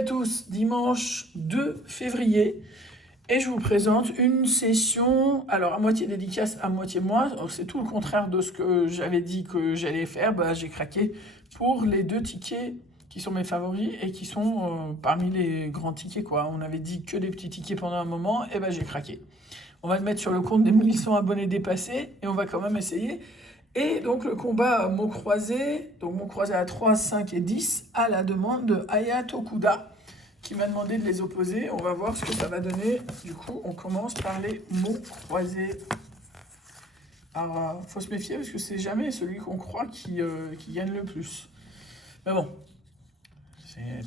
à tous, dimanche 2 février, et je vous présente une session, alors à moitié dédicace, à moitié moi, c'est tout le contraire de ce que j'avais dit que j'allais faire, j'ai craqué pour les 2 tickets qui sont mes favoris et qui sont parmi les grands tickets, quoi. On avait dit que des petits tickets pendant un moment, et j'ai craqué. On va le mettre sur le compte des 1100 abonnés dépassés, et on va quand même essayer. Et donc le combat mot croisé, donc mot croisé à 3, 5 et 10, à la demande de Aya Tokuda, qui m'a demandé de les opposer. On va voir ce que ça va donner. Du coup, on commence par les mots croisés. Alors, faut se méfier parce que c'est jamais celui qu'on croit qui gagne le plus. Mais bon,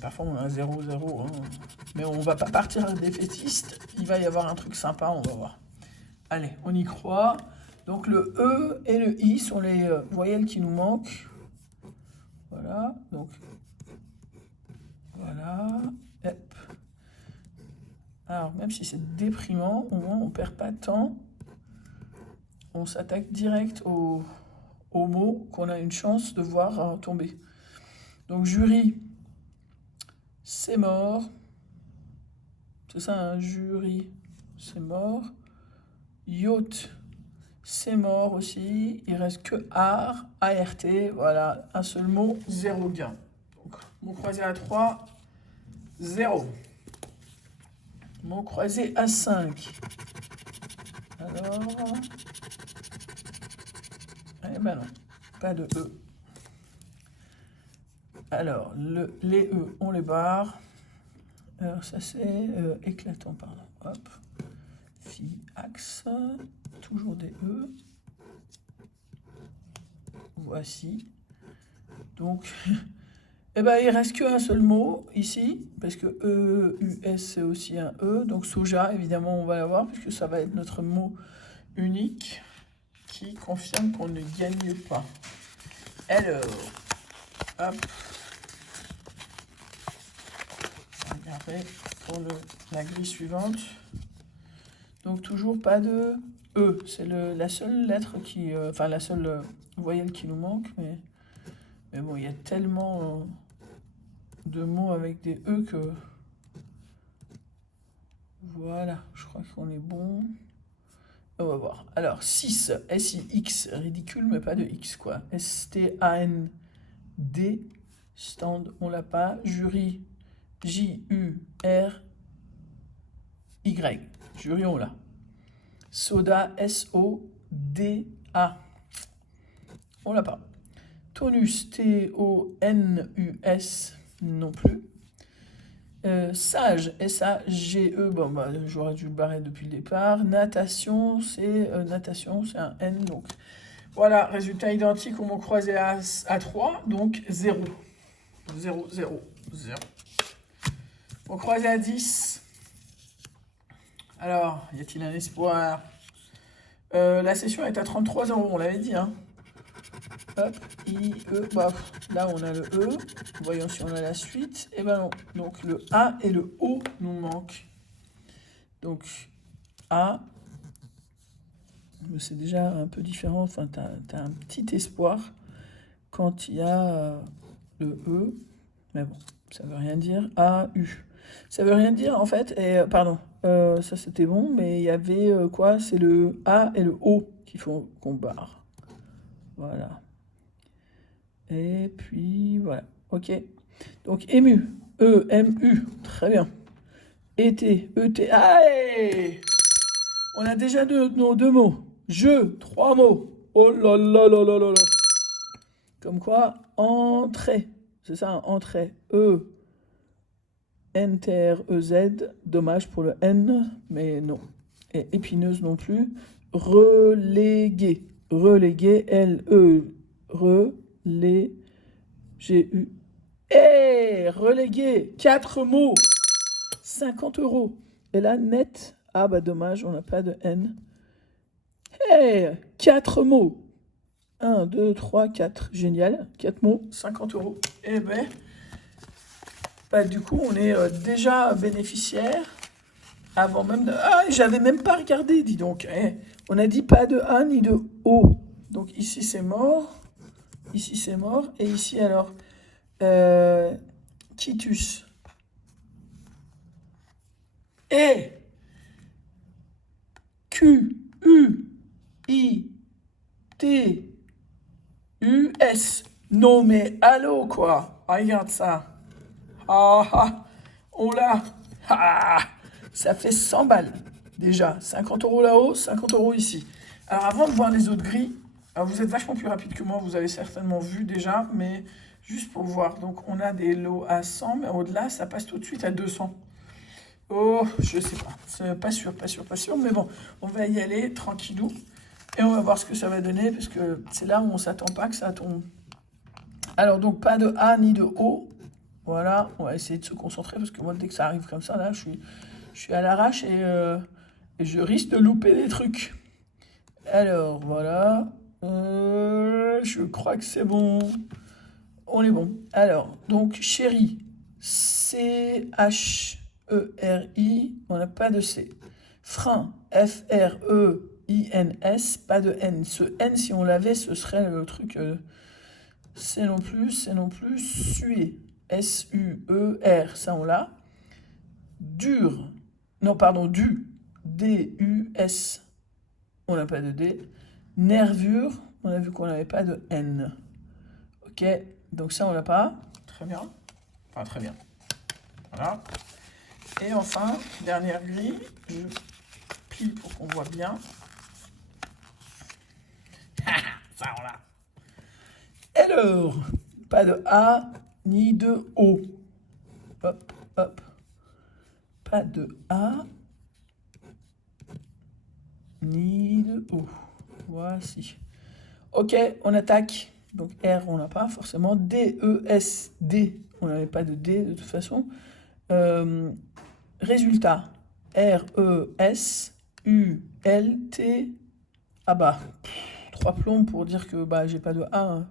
parfois on a 0-0, hein. Mais on va pas partir défaitiste. Il va y avoir un truc sympa, on va voir. Allez, on y croit. Donc le E et le I sont les voyelles qui nous manquent. Voilà, donc voilà. Hop. Alors même si c'est déprimant, au moins on perd pas de temps. On s'attaque direct aux mots qu'on a une chance de voir tomber. Donc jury, c'est mort. C'est ça, un jury, c'est mort. Yacht, c'est mort aussi. Il reste que art, ART. Voilà, un seul mot, 0 gain. Donc, mot croisé à 3, 0. Mot croisé à 5. Alors. Eh ben non, pas de E. Alors, les E, on les barre. Alors, ça c'est éclatant, pardon. Hop. Phi, axe. Toujours des E. Voici. Donc, il reste qu'un seul mot ici, parce que E, U, S, c'est aussi un E. Donc, soja, évidemment, on va l'avoir, puisque ça va être notre mot unique qui confirme qu'on ne gagne pas. Alors, hop. Regardez pour la grille suivante. Donc, toujours pas de E. C'est la seule lettre qui... la seule voyelle qui nous manque, mais bon, il y a tellement de mots avec des E que... Voilà, je crois qu'on est bon. On va voir. Alors, 6, S-I-X, ridicule, mais pas de X, quoi. S-T-A-N-D, stand, on l'a pas. Jury, J-U-R-Y, jury, on l'a. Soda, S-O-D-A, on l'a pas. Tonus, T-O-N-U-S, non plus. Sage, S-A-G-E, j'aurais dû le barrer depuis le départ. Natation, c'est un N, donc voilà, résultat identique au mot croisé à 3, donc 0. 0, 0, 0. Mot croisé à 10. Alors, y a-t-il un espoir? La session est à 33 €, on l'avait dit, hein. Hop, I, E, là on a le E, voyons si on a la suite, et non, donc le A et le O nous manquent. Donc A, c'est déjà un peu différent, enfin t'as un petit espoir quand il y a le E, mais bon, ça veut rien dire. A, U, ça veut rien dire en fait, et pardon, ça c'était bon, mais il y avait quoi? C'est le A et le O qu'il faut qu'on barre. Voilà. Et puis, voilà. OK. Donc, ému. E-M-U. Très bien. Été. E-T. Allez! On a déjà nos 2 mots. Je. 3 mots. Oh là là là là là là. Comme quoi, entrée. C'est ça, entrée. E. N-T-R-E-Z. Dommage pour le N, mais non. Et épineuse non plus. Relégué. Relégué. L-E. Relégué. G-U. Hey, relégué, 4 mots, 50 €. Et là, net, dommage, on n'a pas de N. Hey, 4 mots. 1, 2, 3, 4. Génial, 4 mots, 50 €. Eh du coup, on est déjà bénéficiaire avant même de... Ah, j'avais même pas regardé, dis donc. On a dit pas de A ni de O. Donc ici, c'est mort. Ici, c'est mort. Et ici, alors, quitus. E, Q, U, I, T, U, S. Non mais allô quoi, regarde ça. Ah ah, on l'a. Ah, ça fait 100 balles déjà. 50 euros là-haut, 50 euros ici. Alors avant de voir les autres grilles, alors vous êtes vachement plus rapide que moi, vous avez certainement vu déjà, mais juste pour voir. Donc on a des lots à 100, mais au-delà, ça passe tout de suite à 200. Oh, je sais pas. C'est pas sûr, pas sûr, pas sûr. Mais bon, on va y aller tranquillou. Et on va voir ce que ça va donner, parce que c'est là où on s'attend pas que ça tombe. Alors donc pas de A ni de O. Voilà, on va essayer de se concentrer, parce que moi dès que ça arrive comme ça, là, je suis à l'arrache et je risque de louper des trucs. Alors voilà. Je crois que c'est bon. On est bon. Alors, donc chéri. C-H-E-R-I. On n'a pas de C. Frein. F-R-E-I-N-S. Pas de N. Ce N, si on l'avait, ce serait le truc. C'est non plus. C'est non plus. Suer. S-U-E-R. Ça, on l'a. Dur. Non, pardon. Du. D-U-S. On n'a pas de D. Nervure, on a vu qu'on n'avait pas de N. Ok, donc ça on l'a pas. Très bien. Enfin très bien. Voilà. Et enfin, dernière grille, je plie pour qu'on voit bien. Ça on l'a. Alors, pas de A ni de O. Hop, hop. Pas de A ni de O. Voici. Ok, on attaque. Donc R, on n'a pas forcément. D, E, S, D. On n'avait pas de D de toute façon. Résultat. R, E, S, U, L, T. Ah bah, 3 plombs pour dire que bah, j'ai pas de A. Hein.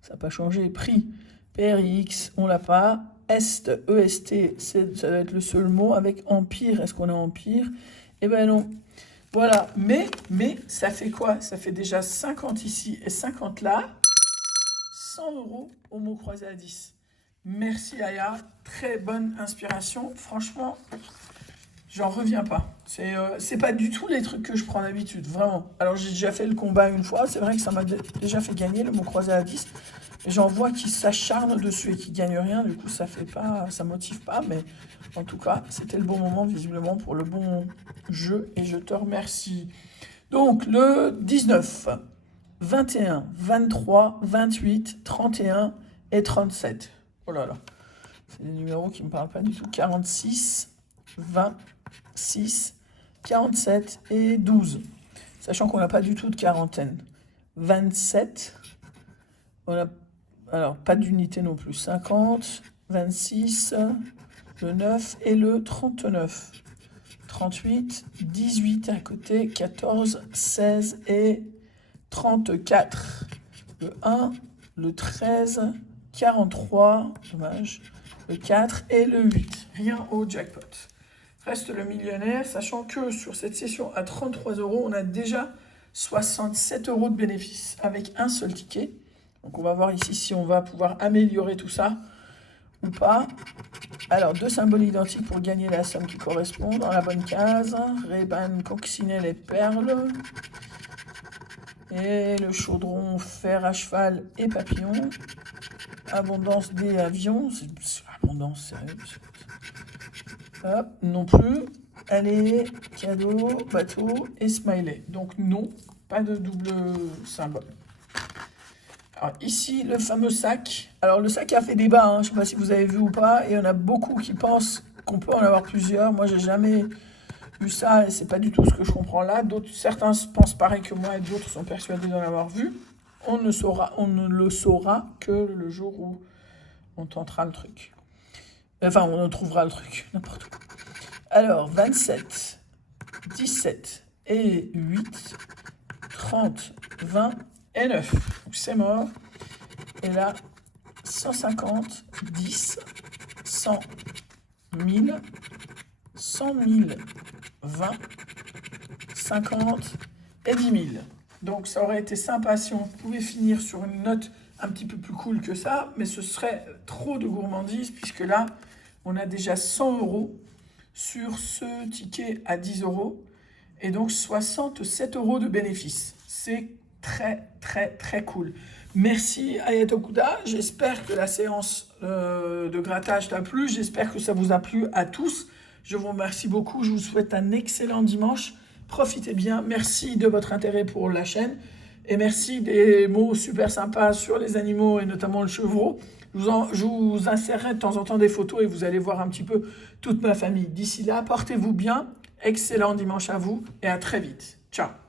Ça n'a pas changé. Prix. P, R, I, X, on l'a pas. Est, E, S, T, ça doit être le seul mot. Avec Empire, est-ce qu'on a Empire? Eh ben non. Voilà, mais ça fait quoi? Ça fait déjà 50 ici et 50 là. 100 euros au mot croisé à 10. Merci Aya, très bonne inspiration. Franchement, j'en reviens pas. C'est pas du tout les trucs que je prends d'habitude, vraiment. Alors j'ai déjà fait le combat une fois, c'est vrai que ça m'a déjà fait gagner le mot croisé à 10. Et j'en vois qui s'acharnent dessus et qui gagnent rien, du coup ça fait pas, ça motive pas, mais en tout cas, c'était le bon moment visiblement pour le bon jeu et je te remercie. Donc le 19, 21, 23, 28, 31 et 37. Oh là là, c'est des numéros qui ne me parlent pas du tout. 46, 26, 47 et 12. Sachant qu'on n'a pas du tout de quarantaine. 27, on a alors pas d'unité non plus. 50, 26, le 9 et le 39. 38, 18 à côté, 14, 16 et 34. Le 1, le 13, 43, dommage, le 4 et le 8. Rien au jackpot. Reste le millionnaire, sachant que sur cette session à 33 euros, on a déjà 67 euros de bénéfice avec un seul ticket. Donc on va voir ici si on va pouvoir améliorer tout ça ou pas. Alors, 2 symboles identiques pour gagner la somme qui correspond dans la bonne case. Ray-Ban, coccinelle et perles. Et le chaudron, fer à cheval et papillon. Abondance des avions. C'est abondance, sérieux. Hop, non plus. Allez, cadeau, bateau et smiley. Donc non, pas de double symbole. Alors ici, le fameux sac. Alors le sac a fait débat, hein. Je ne sais pas si vous avez vu ou pas. Et il y en a beaucoup qui pensent qu'on peut en avoir plusieurs. Moi, j'ai jamais vu ça et c'est pas du tout ce que je comprends là. Certains pensent pareil que moi et d'autres sont persuadés d'en avoir vu. On ne le saura que le jour où on tentera le truc. Enfin, on trouvera le truc, n'importe quoi. Alors, 27, 17 et 8, 30, 20 et 9. Donc c'est mort. Et là, 150, 10, 100, 1000, 100 000, 20, 50 et 10 000. Donc ça aurait été sympa si on pouvait finir sur une note un petit peu plus cool que ça, mais ce serait trop de gourmandise puisque là, on a déjà 100 euros sur ce ticket à 10 euros et donc 67 euros de bénéfice. C'est très, très, très cool. Merci Ayato Kuda. J'espère que la séance de grattage t'a plu. J'espère que ça vous a plu à tous. Je vous remercie beaucoup. Je vous souhaite un excellent dimanche. Profitez bien. Merci de votre intérêt pour la chaîne. Et merci des mots super sympas sur les animaux et notamment le chevreau. Je vous insérerai de temps en temps des photos et vous allez voir un petit peu toute ma famille. D'ici là, portez-vous bien. Excellent dimanche à vous et à très vite. Ciao.